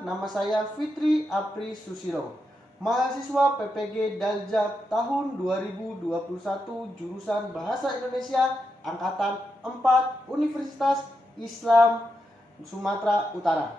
Perkenalkan, nama saya Fitri Apri Susilo, mahasiswa PPG Daljak tahun 2021 jurusan Bahasa Indonesia Angkatan 4 Universitas Islam Sumatera Utara.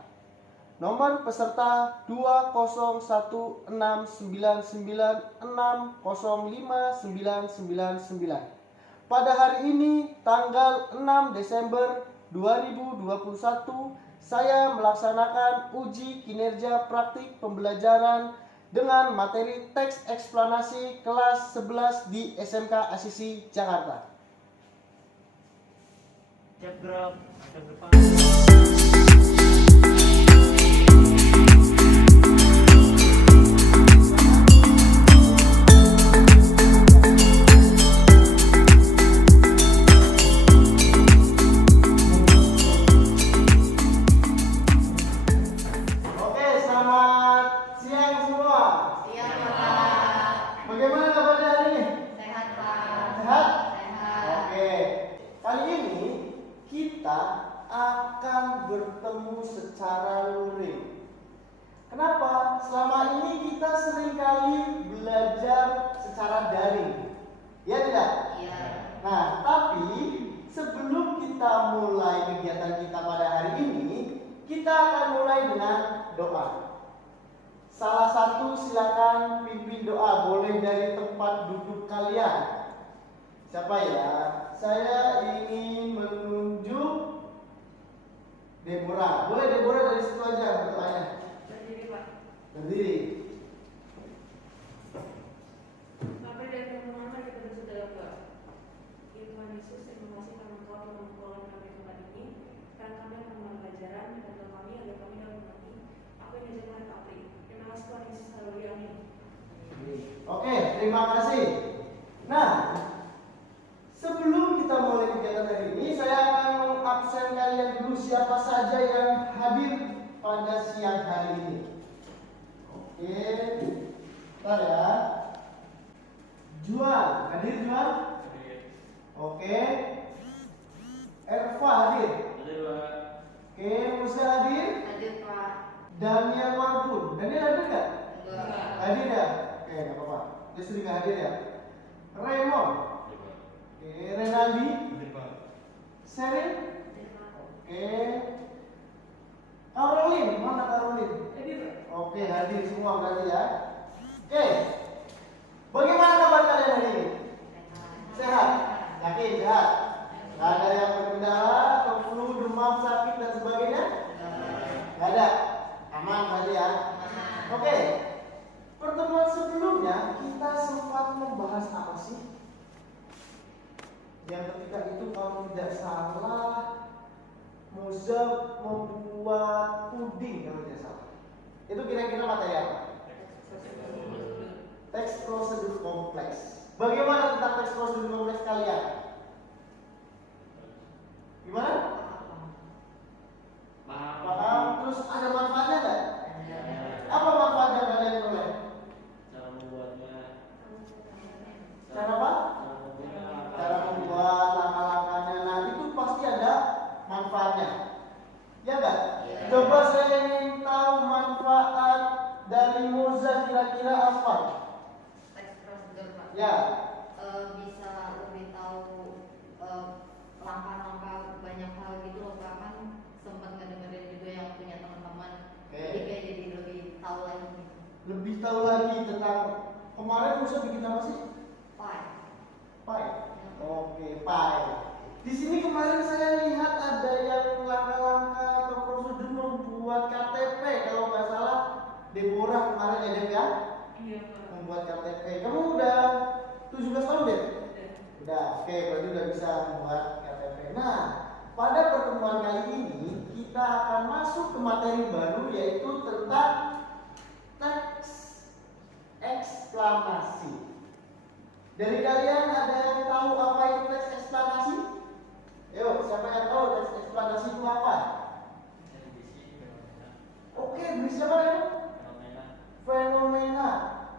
Nomor peserta 2016996059999. Pada hari ini tanggal 6 Desember 2021 saya melaksanakan uji kinerja praktik pembelajaran dengan materi teks eksplanasi kelas 11 di SMK Asisi Jakarta. Siap gerak, ke depan. Oke, selamat siang semua. Siang, Pak. Bagaimana kabarnya hari ini? Sehat, Pak. Sehat? Sehat. Oke, kali ini kita akan bertemu secara luring. Kenapa? Selama ini kita seringkali belajar secara daring. Ya tidak? Iya. Nah, tapi sebelum kita mulai kegiatan kita pada hari ini, kita akan mulai dengan doa. Salah satu silakan pimpin doa, boleh dari tempat duduk kalian. Siapa ya? Saya ingin menunjuk Deborah. Boleh Deborah dari situ aja berdoanya. Berdiri, Pak. Berdiri. Sampai dari teman-teman kita bersyukur dalam doa. Ya Tuhan Yesus, terima kasih karena Engkau telah membawa kami ke tempat ini. Sekarang kami akan mengambil pelajaran dan doa kami agar kami dapat mengerti apa yang diajarkan oleh Apri. Terima kasih Tuhan Yesus, haleluya, amin. Oke, terima kasih. Nah, sebelum kita mulai kegiatan hari ini, saya akan mengabsen kalian dulu siapa saja yang hadir pada siang hari ini. Oke, bentar ya. Juan, hadir Juan? Oke. Erva hadir? Hadir, Pak. Oke, Musa hadir? Hadir, Pak. Daniel Marbun. Daniel hadir nggak? Enggak. Hadir ya? Oke, nggak apa-apa. Dia sering nggak hadir ya? Raymond. Oke, Renaldi. Hadir, Pak. Sherin. Hadir, Pak. Oke. Caroline, mana Caroline? Hadir, Pak. Oke, hadir semua berarti ya. Oke. Bagaimana kabar kalian hari ini? Sehat? Yakin sehat? Gak ada yang berkendala atau flu, demam, sakit dan sebagainya? Gak ada. Aman berarti ya. Oke. Pertemuan sebelumnya kita sempat membahas apa sih? Yang ketika itu kalau tidak salah Musa membuat puding kalau tidak salah. Itu kira-kira materi apa? Teks prosedur kompleks. Bagaimana tentang teks prosedur kompleks kalian? Gimana? Paham? Terus ada manfaatnya nggak? Apa manfaat yang kalian peroleh? Cara membuatnya. Cara apa? Cara membuat langkah-langkahnya. Nah itu pasti ada manfaatnya. Ya nggak? Coba saya ingin tahu manfaat dari Moza kira-kira apa? Teks prosedur, Pak. Ya. Bisa lebih tahu langkah-langkah banyak hal gitu loh, Pak. Kan sempat ngedengerin juga yang punya teman-teman. Oke. Jadi kayak jadi lebih tahu lagi. Lebih tahu lagi tentang kemarin Musa bikin apa sih? Pak. Pai. Oke, pai. Di sini kemarin saya lihat ada yang langkah-langkah atau prosedur membuat KTP kalau nggak salah Deborah kemarin ya Dep ya? Iya, Pak. Membuat KTP. Kamu udah 17 tahun Dep? Udah. Udah, oke, berarti udah bisa membuat KTP. Nah, pada pertemuan kali ini kita akan masuk ke materi baru yaitu tentang teks eksplanasi. Dari kalian ada yang tahu apa itu teks eksplanasi? Yuk, siapa yang tahu teks eksplanasi itu apa? Oke, berisi apa ya? Fenomena.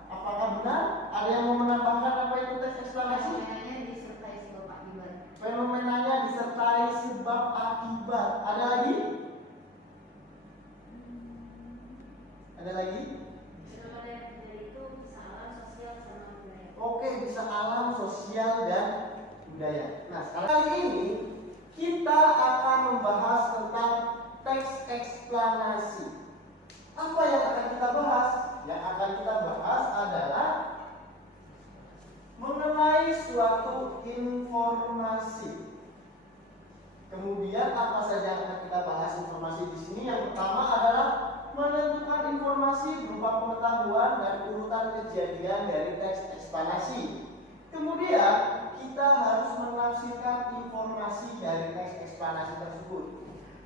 Apakah benar? Ada yang mau menambahkan apa itu teks eksplanasi? Fenomena disertai sebab akibat. Fenomenanya disertai sebab akibat. Ada lagi? Ada lagi? Fenomena yang terjadi itu bisa alam, sosial, sama budaya. Oke, bisa alam, sosial, dan budaya. Nah, sekarang kali ini kita akan membahas tentang teks eksplanasi. Apa yang akan kita bahas? Yang akan kita bahas adalah mengenai suatu informasi. Kemudian apa saja yang akan kita bahas informasi di sini? Yang pertama adalah menentukan informasi berupa pengetahuan dan urutan kejadian dari teks eksplanasi. Kemudian kita harus menafsirkan informasi dari teks eksplanasi tersebut.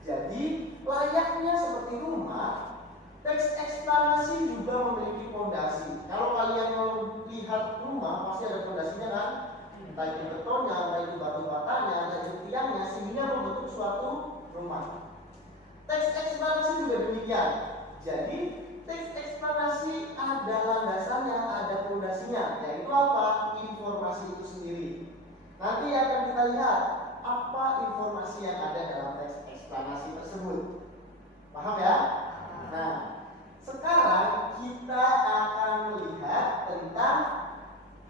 Jadi layaknya seperti rumah, teks eksplanasi juga memiliki fondasi. Kalau kalian mau lihat rumah, pasti ada fondasinya kan? Entah itu betonnya, entah itu batu batanya, entah itu tiangnya, sehingga membentuk suatu rumah. Teks eksplanasi juga demikian. Jadi teks eksplanasi ada landasannya, ada fondasinya, yaitu apa? Informasi itu sendiri. Nanti akan kita lihat apa informasi yang ada dalam teks eksplanasi tersebut. Paham ya? Nah, sekarang kita akan melihat tentang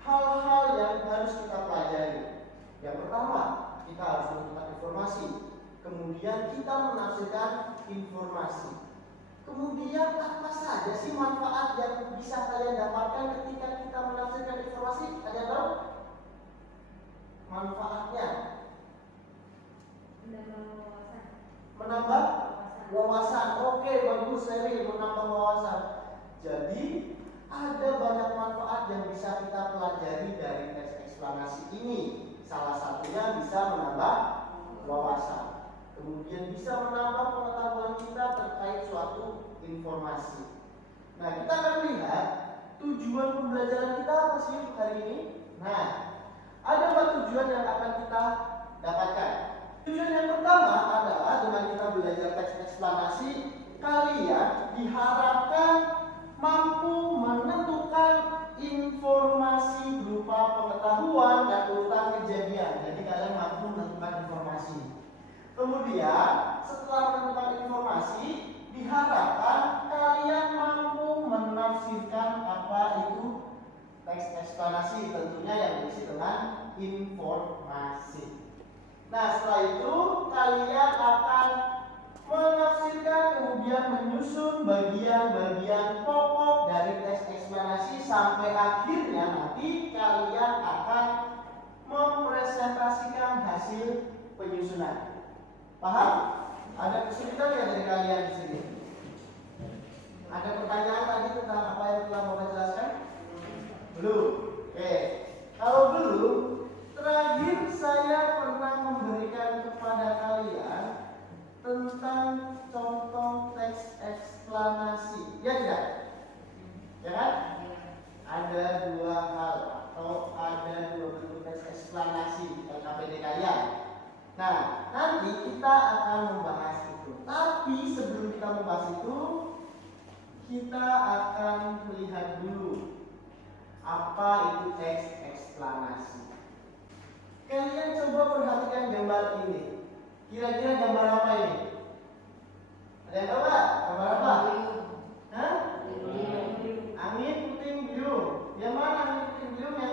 hal-hal yang harus kita pelajari. Yang pertama, kita harus menentukan informasi. Kemudian kita menafsirkan informasi. Kemudian apa saja sih manfaat yang bisa kalian dapatkan ketika kita menafsirkan informasi? Ada yang tahu? Manfaatnya menambah wawasan. Oke, bagus, Seri, menambah wawasan. Jadi ada banyak manfaat yang bisa kita pelajari dari teks eksplanasi ini. Salah satunya bisa menambah wawasan. Kemudian bisa menambah pengetahuan kita terkait suatu informasi. Nah, kita akan lihat tujuan pembelajaran kita apa sih hari ini. Nah, ada 4 tujuan yang akan kita dapatkan. Tujuan yang pertama adalah dengan kita belajar teks eksplanasi, kalian diharapkan mampu menentukan informasi berupa pengetahuan dan urutan kejadian. Jadi kalian mampu menentukan informasi. Kemudian setelah menentukan informasi, diharapkan kalian mampu menafsirkan apa itu teks eksplanasi, tentunya yang berisi dengan informasi. Nah, setelah itu kalian akan menafsirkan, kemudian menyusun bagian-bagian pokok dari teks eksplanasi sampai akhirnya nanti kalian akan mempresentasikan hasil penyusunan. Paham? Ada kesulitan ya dari kalian di sini? Ada pertanyaan tadi tentang apa yang telah Bapak jelaskan? Belum? Oke. Kalau belum, terakhir saya pernah memberikan kepada kalian tentang contoh teks eksplanasi. Ya tidak? Ya kan? Ada 2 hal atau ada 2 bentuk teks eksplanasi di KPD kalian. Nah, nanti kita akan membahas itu. Tapi sebelum kita membahas itu, kita akan melihat dulu apa itu teks eksplanasi. Kalian coba perhatikan gambar ini. Kira-kira gambar apa ini? Ada yang tahu nggak? Gambar apa? Hah? Angin puting beliung. Yang mana angin puting beliungnya?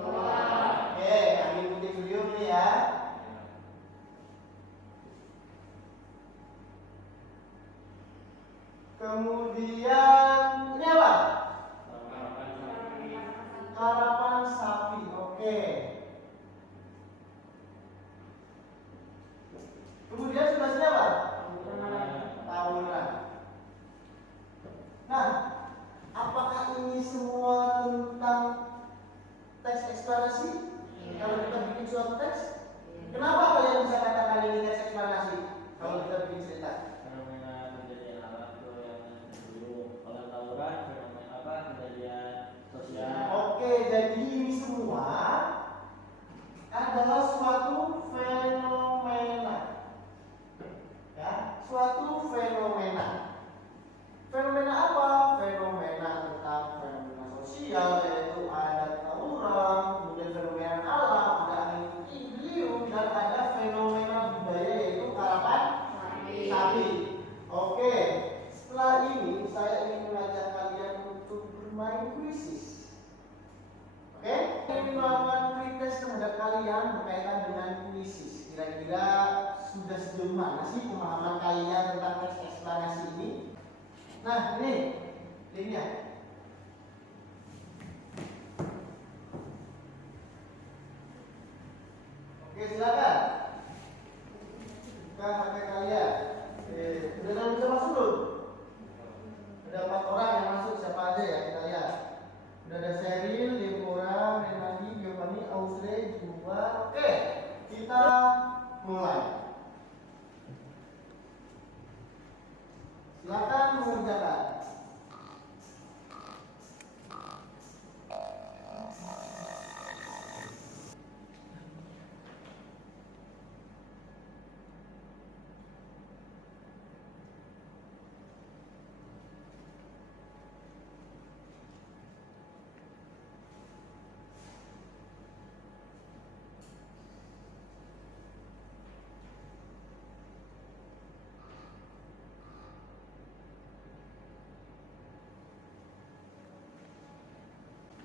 Oke, angin puting beliung ini ya. Kemudian ini apa? Karapan sapi. Oke. Kemudian sebelah sini apa? Tawuran. Nah, apakah ini semua tentang teks eksplanasi? Kalau kita bikin suatu teks, kenapa kalian bisa katakan ini teks eksplanasi? Kalau kita bikin cerita. Fenomena kejadian alam itu yang dulu. Kalau tawuran fenomena apa? Kejadian sosial. Oke, jadi ini semua adalah suatu fenomena. Ya, suatu fenomena. Fenomena apa? Fenomena tentang fenomena sosial, yaitu ada tawuran, kemudian fenomena alam, ada angin puting beliung, dan ada fenomena budaya yaitu karapan sapi. Oke, setelah ini saya ingin mengajak gimana sih pemahaman kalian tentang teks eksplanasi ini? Nah, ini linknya. Oke, silakan. Buka HP kalian. Udah bisa masuk belum? Ada 4 orang yang masuk, siapa aja ya kita lihat. Udah ada Sheryl, Deborah, Renadi, Giovanni, Ausre, Juba. Oke, kita mulai. Silakan mengerjakan.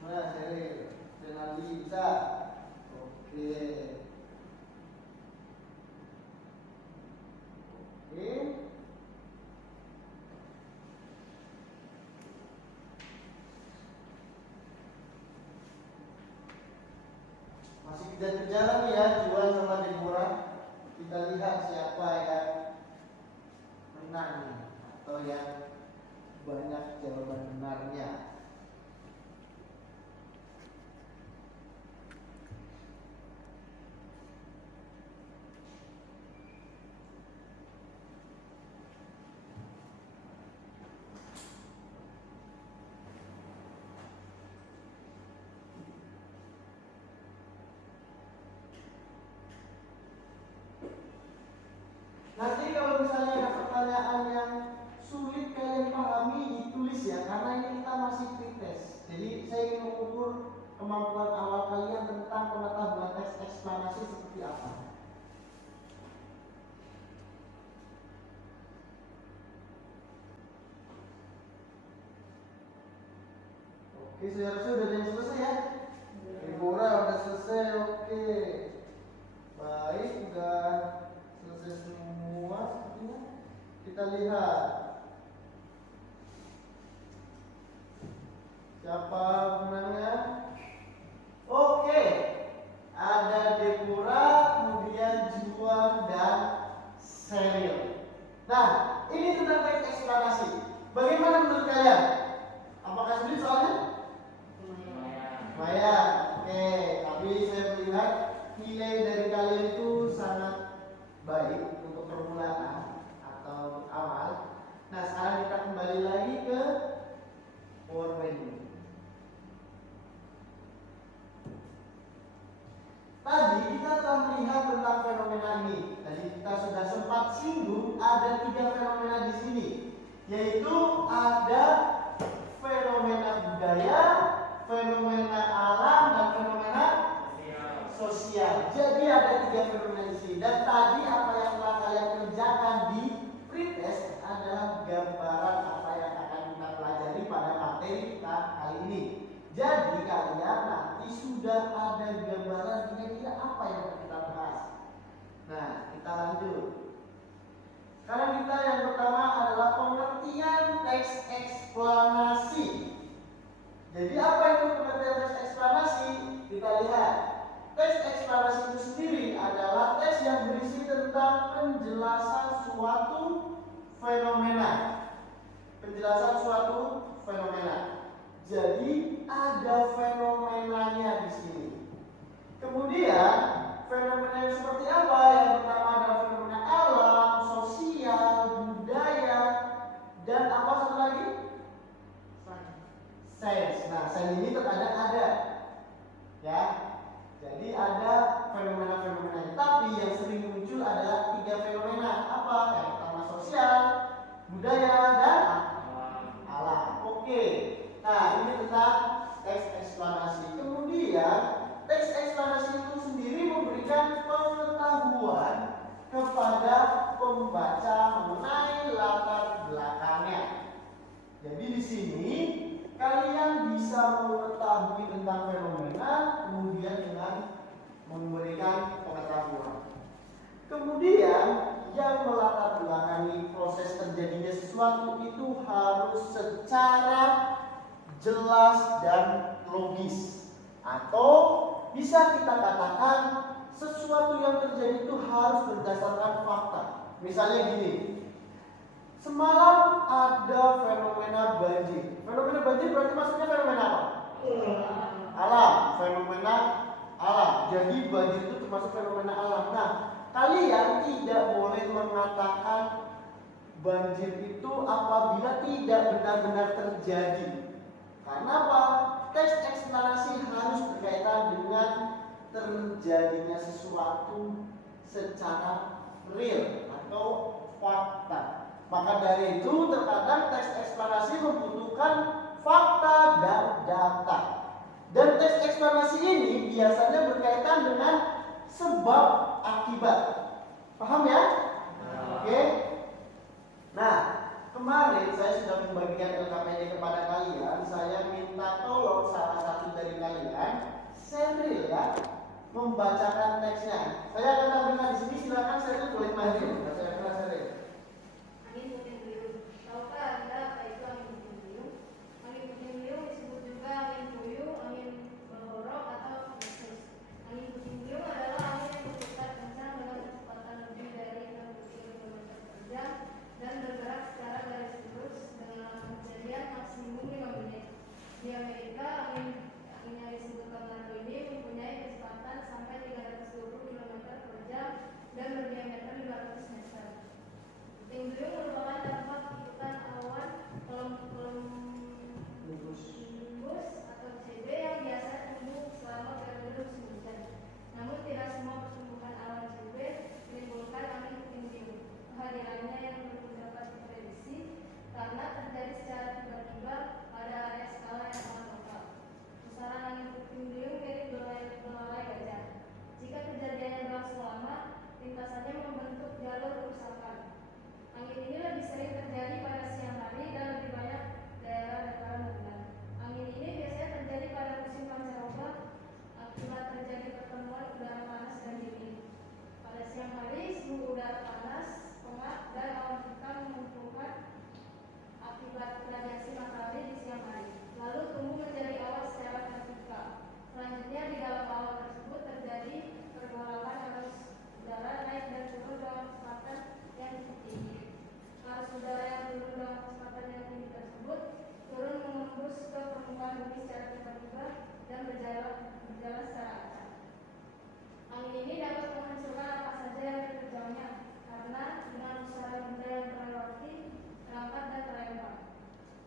Mana Sheryl? Renadi bisa? Oke. Oke. Masih kejar-kejaran nih ya Juan sama Deborah. Kita lihat siapa yang menang nih, atau yang banyak jawaban benarnya. Nanti kalau misalnya ada pertanyaan yang sulit kalian pahami, ditulis ya, karena ini kita masih pretest. Jadi saya ingin mengukur kemampuan awal kalian tentang pengetahuan teks eksplanasi seperti apa. Oke, saudara-saudara udah ada yang selesai ya? Deborah udah selesai, oke. Baik, udah selesai semua sepertinya. Kita lihat siapa pemenangnya. Oke, ada Deborah, kemudian Juan dan Sheryl. Nah, ini tentang teks eksplanasi. Bagaimana menurut kalian? Apakah sulit soalnya? Lumayan. Oke, tapi saya melihat nilai dari kalian itu sangat baik untuk permulaan atau awal. Nah, sekarang kita kembali lagi ke PowerPoint ini. Tadi kita telah melihat tentang fenomena ini. Tadi kita sudah sempat singgung ada 3 fenomena di sini, yaitu ada fenomena budaya, fenomena alam, dan fenomena sosial. Jadi ada 3 fenomena di sini. Dan tadi apa yang telah kalian kerjakan di pretest adalah gambaran apa yang akan kita pelajari pada materi kita kali ini. Jadi kalian nanti sudah ada gambaran kira-kira apa yang akan kita bahas. Nah, kita lanjut. Sekarang kita yang pertama adalah pengertian teks eksplanasi. Jadi apa itu pengertian teks eksplanasi? Kita lihat. Teks eksplanasi itu sendiri adalah teks yang berisi tentang penjelasan suatu fenomena. Penjelasan suatu fenomena. Jadi ada fenomenanya di sini. Kemudian fenomena yang seperti apa? Yang pertama adalah fenomena alam, sosial, budaya, dan apa satu lagi? Sains. Nah, sains ini terkadang ada, ya. Jadi ada fenomena-fenomena. Tapi yang sering muncul adalah 3 fenomena. Apa? Yang pertama sosial, budaya, dan alam. Oke. Nah, ini tentang teks eksplanasi. Kemudian teks eksplanasi itu sendiri memberikan pengetahuan kepada pembaca mengenai latar belakangnya. Jadi di sini kalian bisa mengetahui tentang fenomena, kemudian dengan memberikan pengetahuan. Kemudian yang melatar belakangi proses terjadinya sesuatu itu harus secara jelas dan logis. Atau bisa kita katakan sesuatu yang terjadi itu harus berdasarkan fakta. Misalnya gini, semalam ada fenomena banjir. Fenomena banjir berarti maksudnya fenomena apa? Alam, fenomena alam. Jadi banjir itu termasuk fenomena alam. Nah, kalian tidak boleh mengatakan banjir itu apabila tidak benar-benar terjadi. Karena apa? Teks eksplanasi harus berkaitan dengan terjadinya sesuatu secara real atau fakta. Maka dari itu terkadang teks eksplanasi membutuhkan fakta dan data. Dan teks eksplanasi ini biasanya berkaitan dengan sebab akibat. Paham ya? Oke. Nah, kemarin saya sudah membagikan LKPD kepada kalian. Saya minta tolong salah satu dari kalian, Sheryl ya, membacakan teksnya. Saya akan tampilkan di sini. Silakan Sheryl boleh maju. Bacakan Sheryl. Angin puting beliung. Tahukah Anda apa itu angin puting beliung? Angin puting beliung disebut juga angin puyuh, angin berorok atau mesus. Angin puting beliung adalah angin yang berputar kencang dengan kecepatan lebih dari 60 km per jam dan bergerak secara garis lurus dengan lama kejadian maksimum 5 menit. Di Amerika, angin yang disebut tornado ini mempunyai kecepatan sampai 320 km per jam dan berdiameter 500 meter. Puting beliung merupakan dampak ikutan awan nimbus atau CB yang biasa tumbuh selama periode musim hujan. Namun tidak semua pertumbuhan awan CB menimbulkan angin puting beliung. Kehadirannya yang belum dapat diprediksi karena terjadi secara tiba-tiba pada area skala yang sangat lokal. Pusaran angin puting beliung mirip belalai gajah. Jika kejadiannya berlangsung lama, lintasannya membentuk jalur kerusakan. Angin ini lebih sering terjadi pada siang hari dan lebih banyak daerah dataran rendah. Angin ini biasanya terjadi pada musim pancaroba akibat terjadi pertemuan udara panas dan dingin. Pada siang hari, suhu udara panas, pengap, dan awan hitam mengumpulkan akibat radiasi matahari di siang hari. Lalu tumbuh menjadi awan secara vertikal. Selanjutnya di dalam awan tersebut terjadi pergolakan arus udara naik dan turun dengan kecepatan yang cukup tinggi. Arus udara yang turun dengan kecepatan yang tinggi tersebut turun mengembus ke permukaan bumi secara tiba-tiba dan berjalan secara acak. Angin ini dapat menghancurkan apa saja yang diterjangnya karena dengan pusaran benda yang terlewati, terangkat dan terlempar.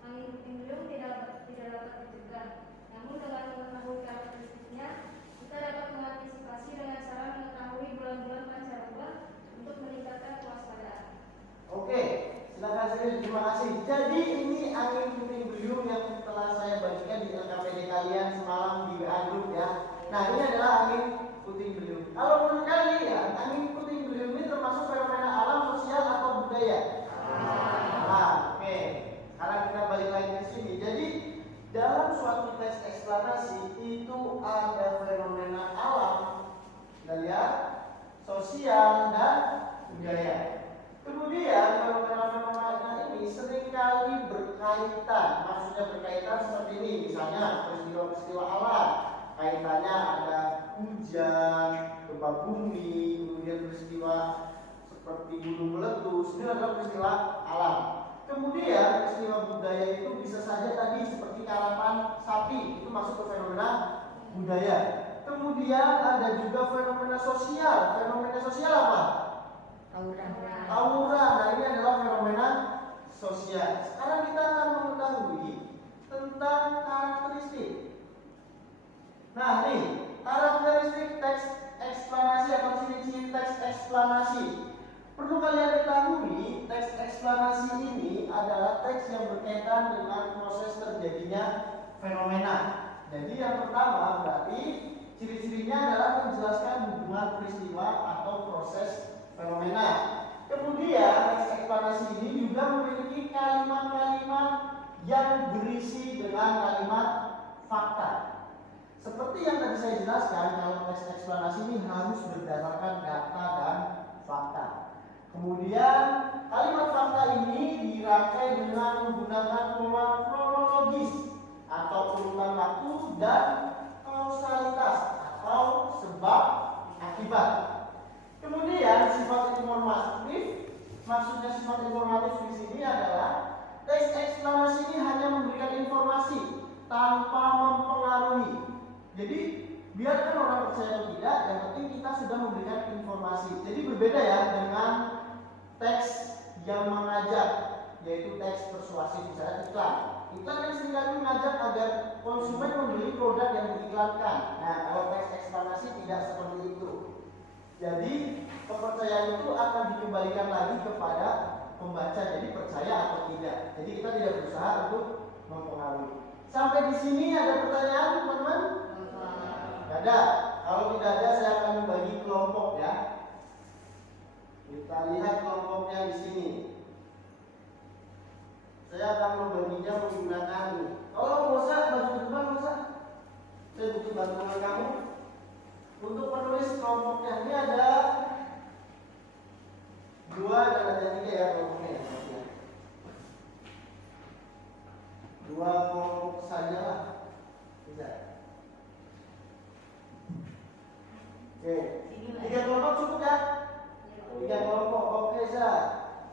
Angin puting beliung tidak dapat dicegah. Namun dengan mengetahui karakteristiknya, kita dapat mengantisipasi dengan cara mengetahui bulan-bulan pancaroba untuk meningkatkan kewaspadaan. Oke, silakan Sheryl. Terima kasih. Jadi ini angin puting beliung yang telah saya bagikan di LKPD kalian semalam di WA Group ya. Nah, ini adalah angin puting beliung. Kalau menurut kalian, angin puting beliung ini termasuk fenomena alam, sosial atau budaya? Nah, oke. Sekarang kita balik lagi ke sini. Jadi dalam suatu teks eksplanasi itu ada fenomena alam, kita lihat, sosial dan budaya. Kemudian fenomena-fenomena ini seringkali berkaitan, maksudnya berkaitan seperti ini, misalnya peristiwa-peristiwa alam, kaitannya ada hujan, gempa bumi, kemudian peristiwa seperti gunung meletus, ini adalah peristiwa alam. Kemudian peristiwa budaya itu bisa saja tadi seperti karapan sapi, itu masuk ke fenomena budaya. Kemudian ada juga fenomena sosial. Fenomena sosial apa? Tawuran. Nah, ini adalah fenomena sosial. Sekarang kita akan mengetahui tentang karakteristik. Nah, nih, karakteristik teks eksplanasi atau ciri-ciri teks eksplanasi. Perlu kalian ketahui, teks eksplanasi ini adalah teks yang berkaitan dengan proses terjadinya fenomena. Jadi yang pertama berarti ciri-cirinya adalah menjelaskan hubungan peristiwa atau proses fenomena. Kemudian teks eksplanasi ini juga memiliki kalimat-kalimat yang berisi dengan kalimat fakta. Seperti yang tadi saya jelaskan, kalau teks eksplanasi ini harus berdasarkan data dan fakta. Kemudian kalimat fakta ini dirangkai dengan menggunakan pola kronologis atau urutan waktu dan kausalitas atau sebab akibat. Kemudian sifat informatif, maksudnya sifat informatif di sini adalah teks eksplanasi ini hanya memberikan informasi tanpa mempengaruhi. Jadi biarkan orang percaya atau tidak, yang penting kita sudah memberikan informasi. Jadi berbeda ya dengan teks yang mengajak, yaitu teks persuasif, misalnya iklan. Iklan yang seringkali mengajak agar konsumen membeli produk yang diiklankan. Nah, kalau teks eksplanasi tidak seperti itu. Jadi kepercayaan itu akan dikembalikan lagi kepada pembaca, jadi percaya atau tidak. Jadi kita tidak berusaha untuk mempengaruhi. Sampai di sini ada pertanyaan, teman-teman? Tidak ada. Kalau tidak ada, saya akan membagi kelompok ya. Kita lihat kelompoknya di sini. Saya akan membaginya menggunakan ini. Kalau Mosa, maju ke depan Mosa. Saya butuh bantuan kamu untuk menulis kelompoknya. Ini ada 2 dan ada 3 ya kelompoknya. 2 kelompok saja lah. Bisa. Oke. 3 kelompok cukup ya? 3 kelompok. Oke, Zah.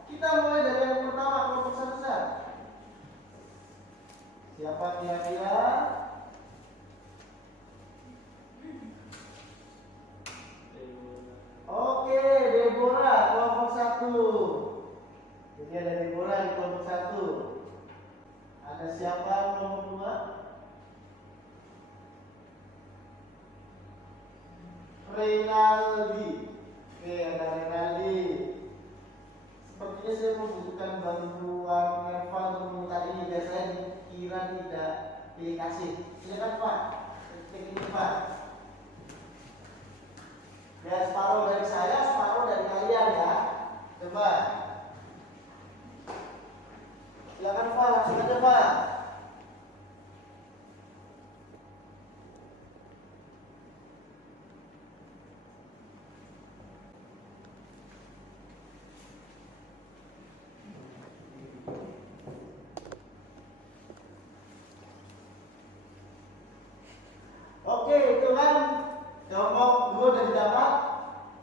Kita mulai dari yang pertama, kelompok 1 Zah. Siapa kira-kira? Oke, Deborah, kelompok 1. Jadi ada Deborah di kelompok 1. Ada siapa kelompok 2? Renaldi. Oke, ada Renaldi. Sepertinya saya membutuhkan bantuan Eva untuk memutar ini. Biasanya dikira tidak dikasih. Silakan Pak. Cek ini Pak. Ya, separuh dari saya, separuh dari kalian ya. Coba. Silakan Pak, langsung aja Pak. Oke, itu kan kelompok 2 udah didapat.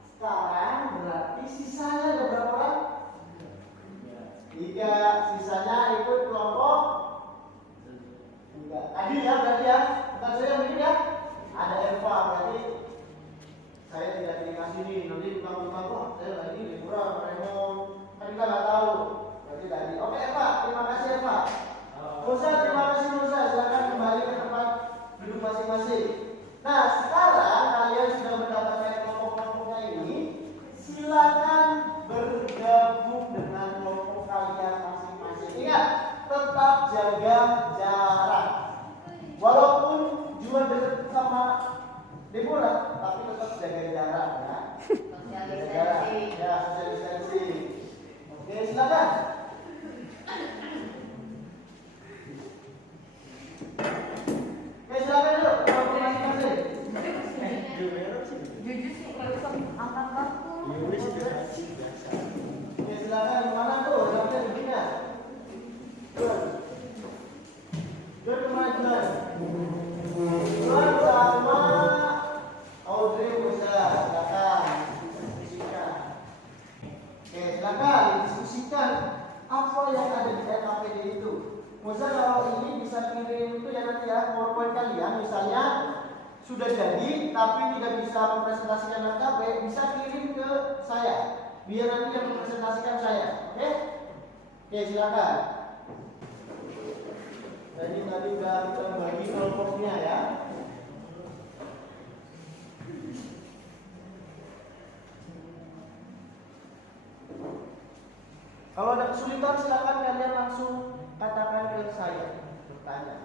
Sekarang berarti sisanya ada berapa orang? 3. Sisanya ikut kelompok 3. Tadi ya berarti ya. Bukan saya yang bikin ya. Ada Eva, berarti saya tidak dikasih nih. Nanti tukang-tukang kok saya lagi liburan, Raymond. Kan kita nggak tahu. Berarti tadi. Oke Eva, terima kasih Eva. Musa, terima kasih Musa. Silakan kembali ke tempat duduk masing-masing. Nah, sekarang kalian sudah mendapatkan kelompok-kelompoknya ini. Silakan bergabung dengan kelompok kalian masing-masing. Ingat, tetap jaga jarak. Walaupun Juan dekat sama Deborah, tapi tetap jaga jarak ya. Jaga jarak. Ya, social distancing. Oke, silakan. Oke, silakan yuk. Kelompok masing-masing. Jujur sih kalau angkat batu. Oke, silakan. Mana tuh? Jamnya begini. Juan kemana Juan? Juan sama Audrey Musa. Silakan diskusikan. Oke, silakan diskusikan apa yang ada di RKPD itu. Musa kalau ini bisa kirim itu ya nanti ya PowerPoint kalian, misalnya sudah jadi tapi tidak bisa mempresentasikan RKP, bisa kirim ke saya biar nanti yang mempresentasikan saya. Oke? Oke, silakan. Jadi tadi udah kita bagi kelompoknya ya. Kalau ada kesulitan silakan kalian langsung katakan ke saya, bertanya.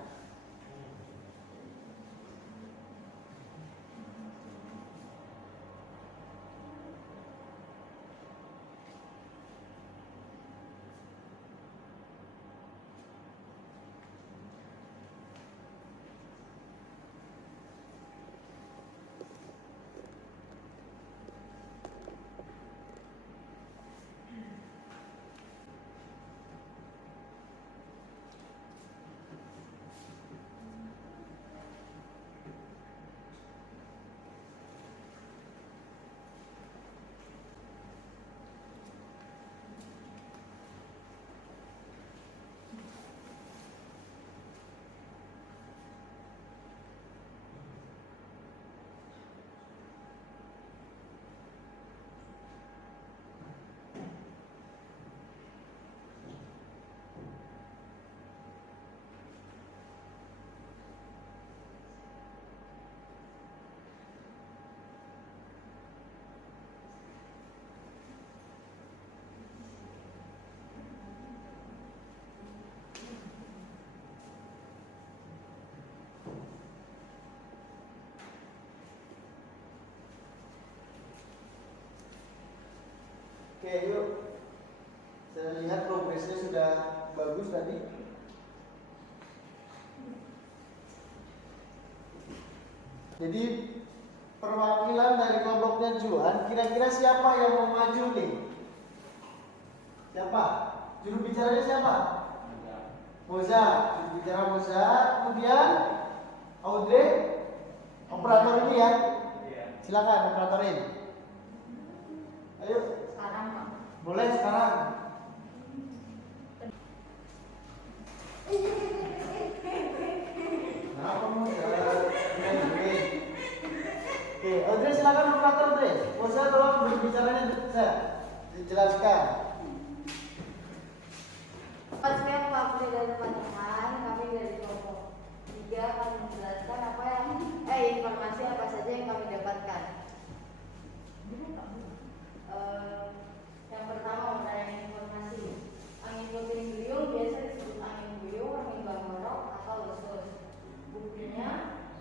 Oke, yuk. Saya lihat progresnya sudah bagus tadi. Jadi perwakilan dari kelompoknya Juan, kira-kira siapa yang mau maju nih? Siapa? Juru bicaranya siapa? Moza, juru bicara Moza. Kemudian Audrey, operator ini ya. Silakan operatorin. Ayo. Sekarang Pak. Boleh sekarang. Kenapa Moza? Oke, Audrey silakan operator Audrey. Moza tolong berbicaranya bisa dijelaskan. Selamat siang Pak Putri dan teman-teman. Kami dari kelompok 3 akan menjelaskan informasi apa saja yang kami dapatkan. Yang pertama mengenai informasi. Angin puting beliung biasa disebut angin buyung, angin bangorok atau lesus. Buktinya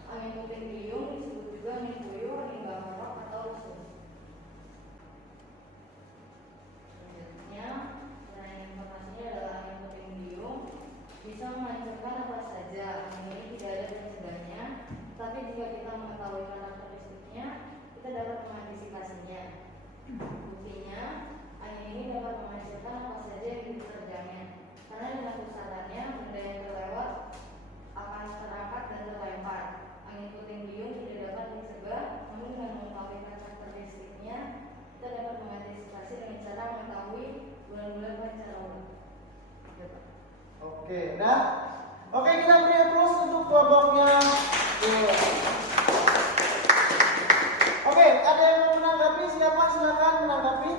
angin puting beliung disebut juga angin buyung, angin bangorok atau lesus. Selanjutnya mengenai informasinya adalah angin puting beliung bisa menghancurkan apa saja. Angin ini tidak ada pencegahnya, tapi jika kita mengetahui karakteristiknya, kita dapat mengantisipasinya. Buktinya, angin ini dapat menghancurkan apa saja yang diterjangnya, karena dengan pusarannya benda yang terlewat akan terangkat dan terlempar. Angin puting beliung tidak dapat dicegah, namun dengan mengetahui karakteristiknya, kita dapat mengantisipasi dengan cara mengetahui bulan-bulan pancaroba. Oke, nah. Oke, kita beri aplaus untuk kelompoknya. Oke, ada yang mau menanggapi? Siapa? Silakan menanggapi.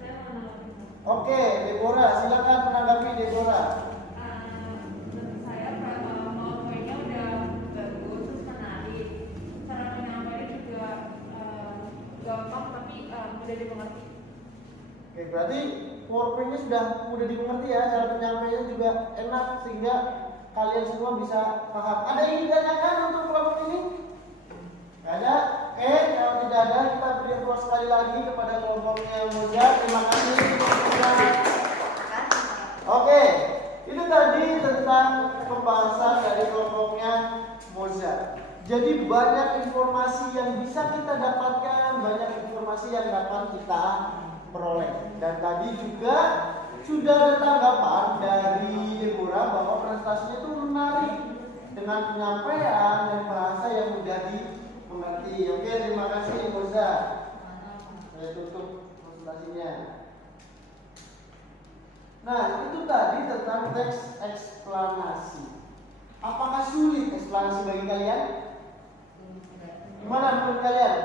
Saya mau menanggapi. Oke, Deborah, silakan menanggapi Deborah. Menurut saya PowerPoint-nya udah bagus, terus menarik. Cara menyampaikannya juga gampang tapi mudah dimengerti. Oke, berarti PowerPoint-nya sudah mudah dimengerti ya, cara penyampaiannya juga enak sehingga kalian semua bisa paham. Ada yang ditanyakan untuk kelompok ini? Gak ada? Oke, kalau tidak ada kita beri aplaus sekali lagi kepada kelompoknya Moza. Terima kasih kelompoknya. Oke, itu tadi tentang pembahasan dari kelompoknya Moza. Jadi banyak informasi yang bisa kita dapatkan, banyak informasi yang dapat kita peroleh. Dan tadi juga sudah ada tanggapan dari Deborah bahwa presentasinya itu menarik dengan penyampaian dan bahasa yang mudah dimengerti. Oke, terima kasih Moza. Saya tutup presentasinya. Nah, itu tadi tentang teks eksplanasi. Apakah sulit eksplanasi bagi kalian? Gimana menurut kalian?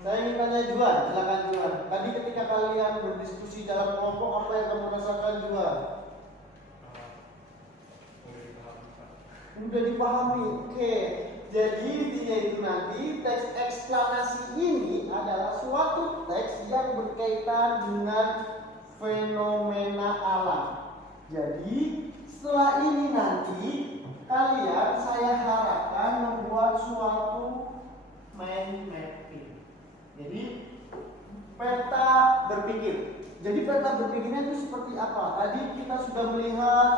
Saya ingin tanya Juan, silakan Juan. Tadi ketika kalian berdiskusi dalam kelompok, apa yang kamu rasakan Juan? Mudah dipahami. Oke. Jadi intinya itu nanti teks eksplanasi ini adalah suatu teks yang berkaitan dengan fenomena alam. Jadi setelah ini nanti kalian saya harapkan membuat suatu mind mapping. Jadi peta berpikir. Jadi peta berpikirnya itu seperti apa? Tadi kita sudah melihat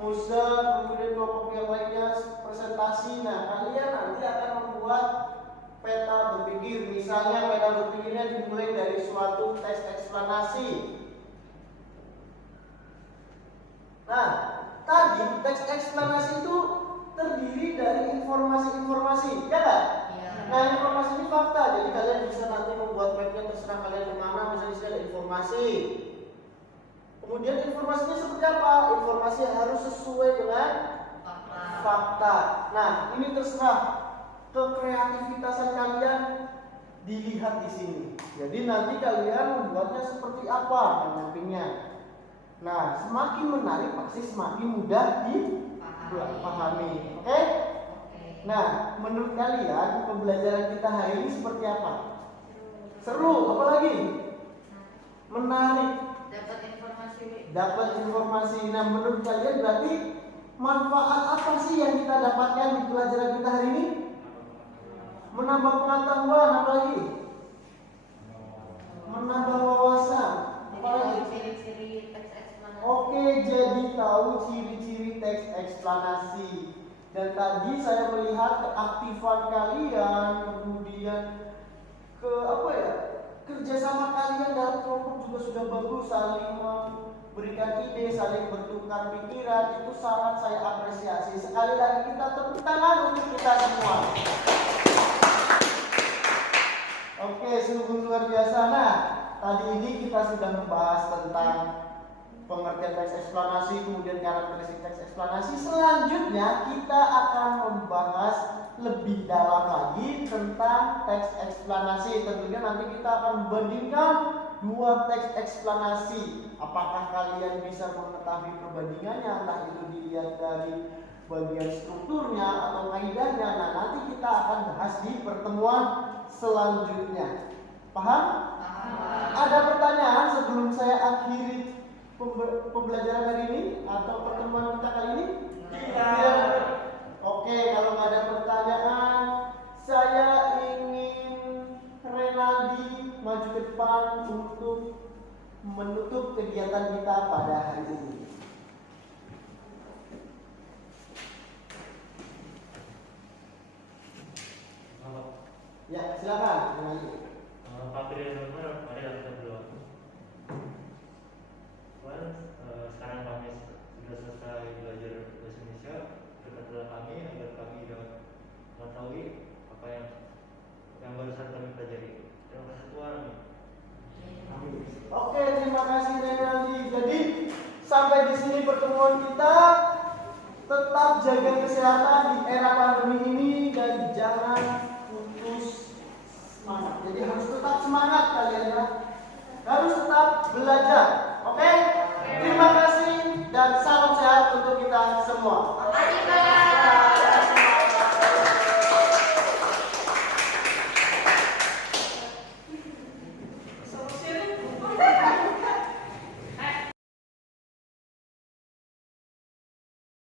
Moza, kemudian kelompok yang lainnya presentasi. Nah, kalian nanti akan membuat peta berpikir. Misalnya peta berpikirnya dimulai dari suatu teks eksplanasi. Nah, tadi teks eksplanasi itu terdiri dari informasi-informasi, ya kan? Nah, informasi ini fakta, jadi kalian bisa nanti membuat mapnya terserah kalian kemana, misalnya di sini ada informasi. Kemudian informasinya seperti apa? Informasi harus sesuai dengan fakta. Nah, ini terserah kekreativitasan kalian dilihat di sini. Jadi nanti kalian membuatnya seperti apa mappingnya. Nah, semakin menarik pasti semakin mudah dipahami. Oke? Nah, menurut kalian pembelajaran kita hari ini seperti apa? Seru, apalagi? Menarik. Dapat informasi. Nah, menurut kalian berarti manfaat apa sih yang kita dapatkan di pelajaran kita hari ini? Menambah pengetahuan, apalagi? Menambah wawasan. Apa tahu ciri-ciri teks eksplanasi. Oke, jadi tahu ciri-ciri teks eksplanasi. Dan tadi saya melihat keaktifan kalian, kemudian kerjasama kalian dalam kelompok juga sudah bagus, saling memberikan ide, saling bertukar pikiran, itu sangat saya apresiasi. Sekali lagi kita tepuk tangan untuk kita semua. Oke, sungguh luar biasa. Nah, tadi ini kita sudah membahas tentang pengertian teks eksplanasi, kemudian karakteristik teks eksplanasi. Selanjutnya kita akan membahas lebih dalam lagi tentang teks eksplanasi. Tentunya nanti kita akan membandingkan dua teks eksplanasi. Apakah kalian bisa mengetahui perbandingannya? Entah itu dilihat dari bagian strukturnya atau kaidahnya. Nah, nanti kita akan bahas di pertemuan selanjutnya. Paham? Ada pertanyaan sebelum saya akhiri pembelajaran hari ini atau pertemuan kita kali ini? Tidak. Oke, kalau nggak ada pertanyaan, saya ingin Renaldi maju ke depan untuk menutup kegiatan kita pada hari ini. Ya, silakan Renaldi. Pak Priyono, mari kita berdoa. Tuhan, sekarang kami sudah selesai belajar bahasa Indonesia. Berkatilah kami agar kami dapat mengetahui apa yang barusan kami pelajari. Terima kasih Tuhan. Oke, terima kasih Renaldi. Jadi sampai di sini pertemuan kita. Tetap jaga kesehatan di era pandemi ini dan jangan putus semangat. Jadi harus tetap semangat kalian ya. Harus tetap belajar. Oke? Terima kasih dan salam sehat untuk kita semua.